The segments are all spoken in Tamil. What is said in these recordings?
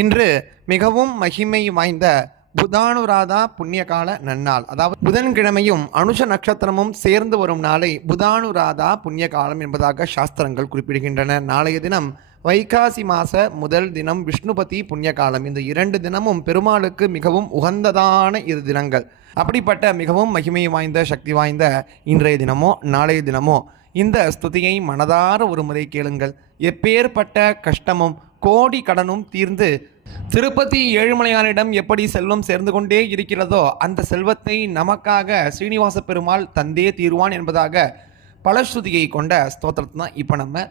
இன்று மிகவும் மகிமை வாய்ந்த புதானுராதா புண்ணியகால நன்னாள். அதாவது புதன்கிழமையும் அனுஷ நட்சத்திரமும் சேர்ந்து வரும் நாளை புதானுராதா புண்ணிய காலம் என்பதாக சாஸ்திரங்கள் குறிப்பிடுகின்றன. நாளைய தினம் வைகாசி மாச முதல் தினம் விஷ்ணுபதி புண்ணிய காலம் இந்த இரண்டு தினமும் பெருமாளுக்கு மிகவும் உகந்ததான இரு தினங்கள். அப்படிப்பட்ட மிகவும் மகிமை வாய்ந்த சக்தி வாய்ந்த இன்றைய தினமோ நாளைய தினமோ இந்த ஸ்துதியை மனதார ஒரு முறை கேளுங்கள். எப்பேற்பட்ட கஷ்டமும் கோடி கடனும் தீர்ந்து திருப்பதி ஏழுமலையானிடம் எப்படி செல்வம் சேர்ந்து கொண்டே இருக்கிறதோ அந்த செல்வத்தை நமக்காக ஸ்ரீனிவாச பெருமாள் தந்தே தீர்வான் என்பதாக பலஸ்ருதியை கொண்ட ஸ்தோத்திரத்தை தான் இப்போ நம்ம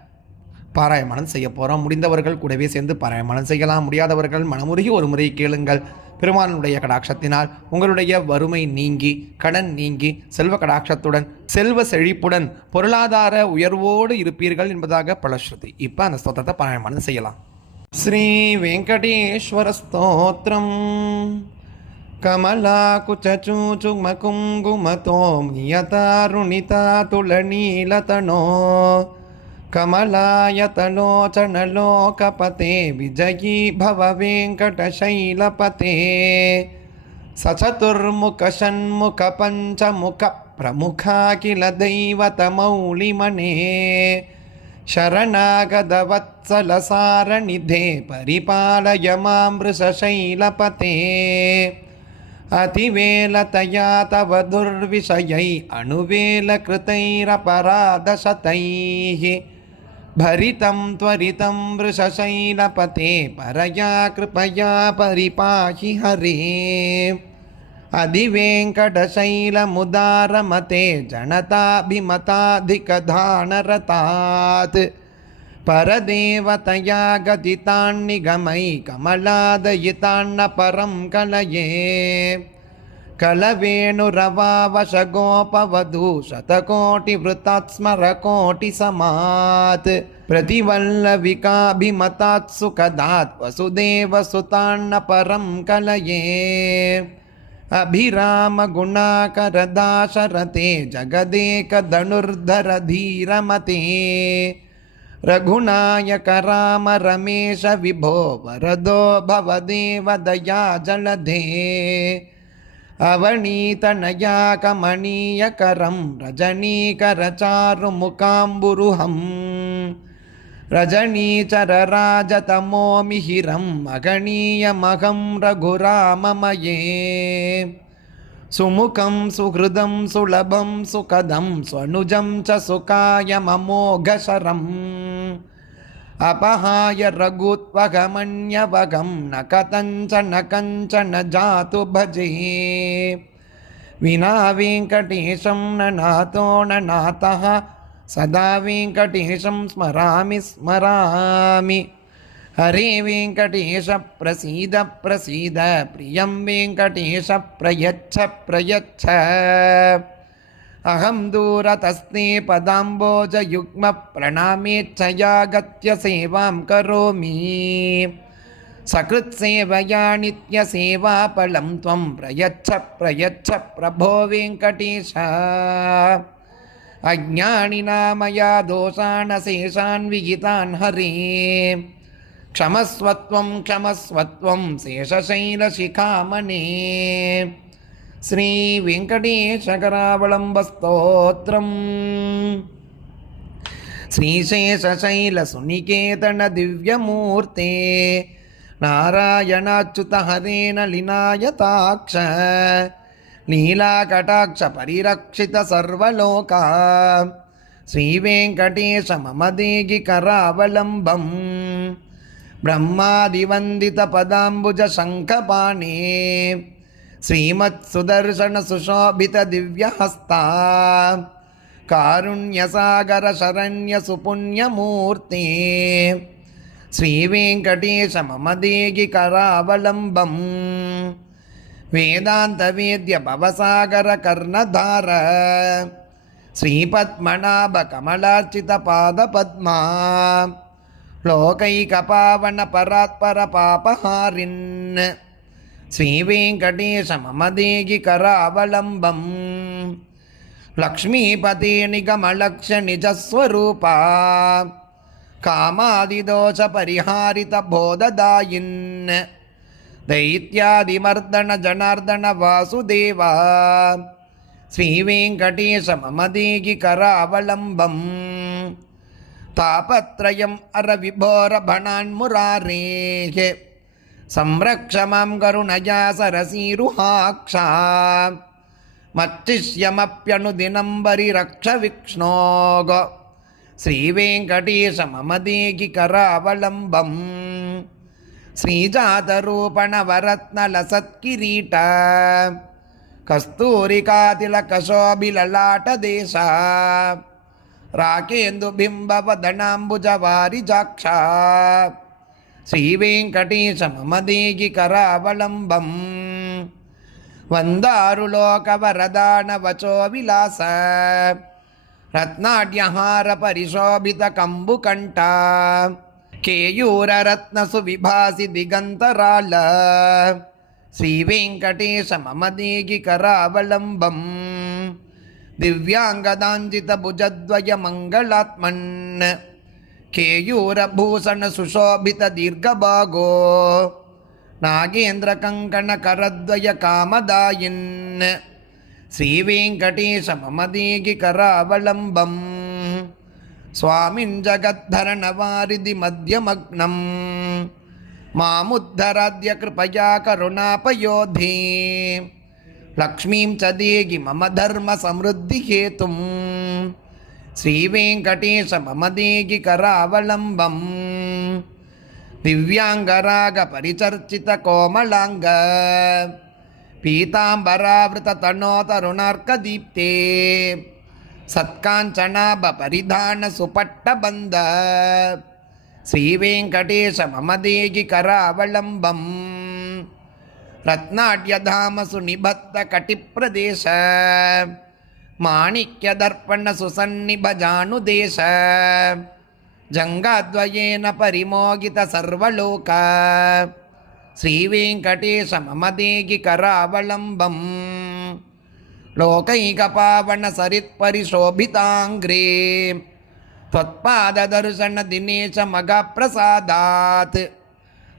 பாராயணம் செய்ய போகிறோம் முடிந்தவர்கள் கூடவே சேர்ந்து பாராயணம் செய்யலாம். முடியாதவர்கள் மனமுருகி ஒரு முறை கேளுங்கள். பெருமானுடைய கடாட்சத்தினால் உங்களுடைய வறுமை நீங்கி கடன் நீங்கி செல்வ கடாட்சத்துடன் செல்வ செழிப்புடன் பொருளாதார உயர்வோடு இருப்பீர்கள் என்பதாக பலஸ்ருதி. இப்போ அந்த ஸ்தோத்திரத்தை பாராயணம் செய்யலாம். శ్రీ వెంకటేశ్వర స్తోత్రం కమలాకుచూచుమకుంగుమతో నియతారుణితాతులనీలతనో కమలాయతలోచనలోకపతే విజయీ భవ వెంకటశైలపతే సచతుర్ముఖ షణ్ముఖ పంచముఖ ప్రముఖాఖిల దైవతమౌళిమణే शरणागतवत्सलसारनिधे परिपालय माँ वृषशैलपते अतिवेलतया तव दुर्विषयै अणुवेलकृतैरपराधशतैः। भरितं त्वरितं वृषशैलपते, परया कृपया परिपाहि हरे। अधिवेङ्कटशैलमुदारमते जनताभिमताधिकधानरतात् परदेवतया गदितान्निगमै कमलादयितान्न परं कलये कलवेणुरवावशगोपवधू शतकोटिवृतात् स्मरकोटिसमात् प्रतिवल्लविकाभिमतात् सुखदात् वसुदेवसुतान्न परं कलये अभिरामगुणाकरदाशरथे जगदेकधनुर्धरधीरमते। रघुनायक राम रमेश विभो वरदो भवदेव दया जलधे अवनीतनया कमनीयकरं रजनीकरचारुमुकाम्बुरुहम् रजनीचरराजतमोमिहिरं मगणीयमहं रघुराममये। सुमुखं, सुहृदं, सुलभं, सुखदं, स्वनुजं च सुखाय ममोघशरम् अपहाय रघुत्वगमन्यवगं न कथञ्चन कञ्चन जातु भजे। विना वेङ्कटेशं न नातो न नातः సదా వెంకటేశం స్మరామి స్మరామి. హరే వెంకటేశ ప్రసీద ప్రసీద ప్రియం వెంకటేశ ప్రయచ్చ ప్రయచ్చ. అహం దూరతస్నే పదాంబోజయుగ్మ ప్రణామేచ్ఛయాగత్య సేవాం కరోమి. సకృత్సేవయా నిత్యసేవాఫలం త్వం ప్రయచ్చ ప్రయచ్చ ప్రభో వెంకటేశ. अज्ञानिना मया दोषाणशेषान् विहितान् हरे क्षमस्वत्वं क्षमस्वत्वं शेषशैलशिखामणे श्रीवेङ्कटेशकरावलम्बस्तोत्रम् श्रीशेषशैलसुनिकेतनदिव्यमूर्ते नारायणाच्युत हरेण लिनायताक्ष लीलाकटाक्षपरिरक्षित सर्वलोका श्रीवेङ्कटेश मम देगि करावलम्बम् ब्रह्मादिवन्दितपदाम्बुजशङ्खपाणे வேதாந்தவேத்ய பவசாகர கர்ணதார ஸ்ரீபத்மநாப கமலார்ச்சித பாத பத்மா லோகைகபாவன பராத்பர பாபஹாரின் ஸ்ரீவேங்கடேஷ மமதேகி கர அவலம்பம் லக்ஷ்மீபதே நிகமலக்ஷ நிஜஸ்வரூபா காமாதிதோஷ பரிஹாரித போததாயின்னு दैत्यादिमर्दन जनार्दन वासुदेवा श्रीवेङ्कटेश मम देगि करावलम्बम् तापत्रयम् अरविभोरभणान्मुरारेः संरक्ष मां करुणया सरसीरुहाक्षा मच्चिष्यमप्यनुदिनं वरिरक्ष विक्ष्णोग श्रीजातरूपणवरत्नलसत्किरीट कस्तूरिकातिलकशोभिललाटदेश राकेन्दुबिम्बवदनाम्बुजवारिजाक्षा श्रीवेङ्कटेश मम देगि करावलम्बम् वन्दारुलोकवरदानवचो विलास रत्नाड्यहारपरिशोभितकम्बुकण्ठा केयूररत्नसुविभासि दिगन्तराल श्रीवेङ्कटेश मम देगि करावलम्बम् दिव्याङ्गदाञ्जितभुजद्वयमङ्गलात्मन् சுவாமின் ஜகத்தரணவாரிதி மத்தியமக்னம் மாமுத்தராத்ய கிருபயா கருணாபயோதி. லக்ஷ்மீம் சதேகி மம தர்ம சமிருத்தி கேத்தும் ஸ்ரீவேங்கடேஷ மமதேகி கராவலம்பம். திவ்யாங்கராக பரிச்சர்ச்சித கோமலாங்க. பீதாம்பராவிருத தனோ தருணார்க்க தீப்தே सत्काञ्चनाभपरिधानसुपट्टबन्ध श्रीवेङ्कटेश मम देगि करावलम्बम् रत्नाड्यधामसु निबद्धकटिप्रदेश माणिक्यदर्पणसुसन्निभजानुदेश जङ्गाद्वयेन परिमोगितसर्वलोक श्रीवेङ्कटेश मम देगि करावलम्बम् लोकैकपावनसरित्परिशोभिताङ्ग्रे त्वत्पाददर्शनदिने च मगप्रसादात्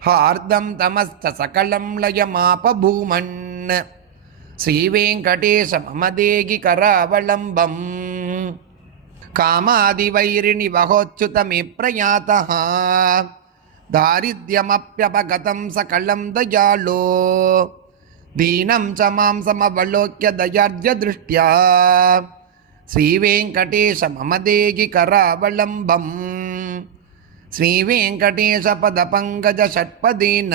हार्दं तमश्च सकलं लयमापभूमन् श्रीवेङ्कटेश मम देगि करावलम्बम् कामादिवैरिणि वहोच्युतमे प्रयातः दारिद्र्यमप्यपगतं सकलं दयालो दीनं च मां समवलोक्य दयार्द्यदृष्ट्या श्रीवेङ्कटेश मम देगि करावलम्बम् श्रीवेङ्कटेशपदपङ्कजषट्पदेन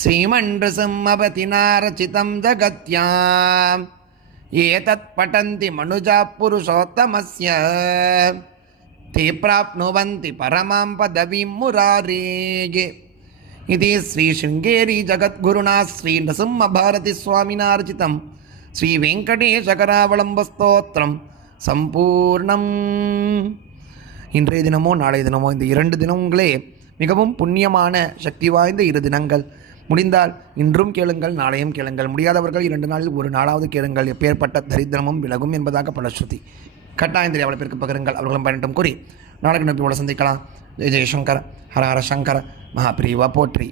श्रीमण्डृसिंहपतिनारचितं जगत्या एतत् पठन्ति मनुजाः पुरुषोत्तमस्य ते प्राप्नुवन्ति परमां पदवीं मुरारेगे ఇది శ్రీ శృంగేరి జగద్గురునా శ్రీ నృసింహభారతి స్వామినార్జితం శ్రీ வெங்கடேசகராவளம்ப ஸ்தோத்திரம் சம்பூர்ணம் இன்றைய தினமோ நாளைய தினமோ இந்த இரண்டு தினங்களே மிகவும் புண்ணியமான சக்தி வாய்ந்த இரு தினங்கள் முடிந்தால் இன்றும் கேளுங்கள் நாளையும் கேளுங்கள் முடியாதவர்கள் இரண்டு நாளில் ஒரு நாளாவது கேளுங்கள் எப்பேற்பட்ட தரித்திரமும் விலகும் என்பதாக பலஸ்ருதி கட்டாயம் தெரிய அவ்வளோ பேருக்கு பகிருங்கள் அவர்களும் பயனட்டும் கூறி நாளைக்கு நம்பியோட சந்திக்கலாம் ஜெய ஜெயசங்கர் ஹர ஹர சங்கர மகாபிரிவா போற்றி.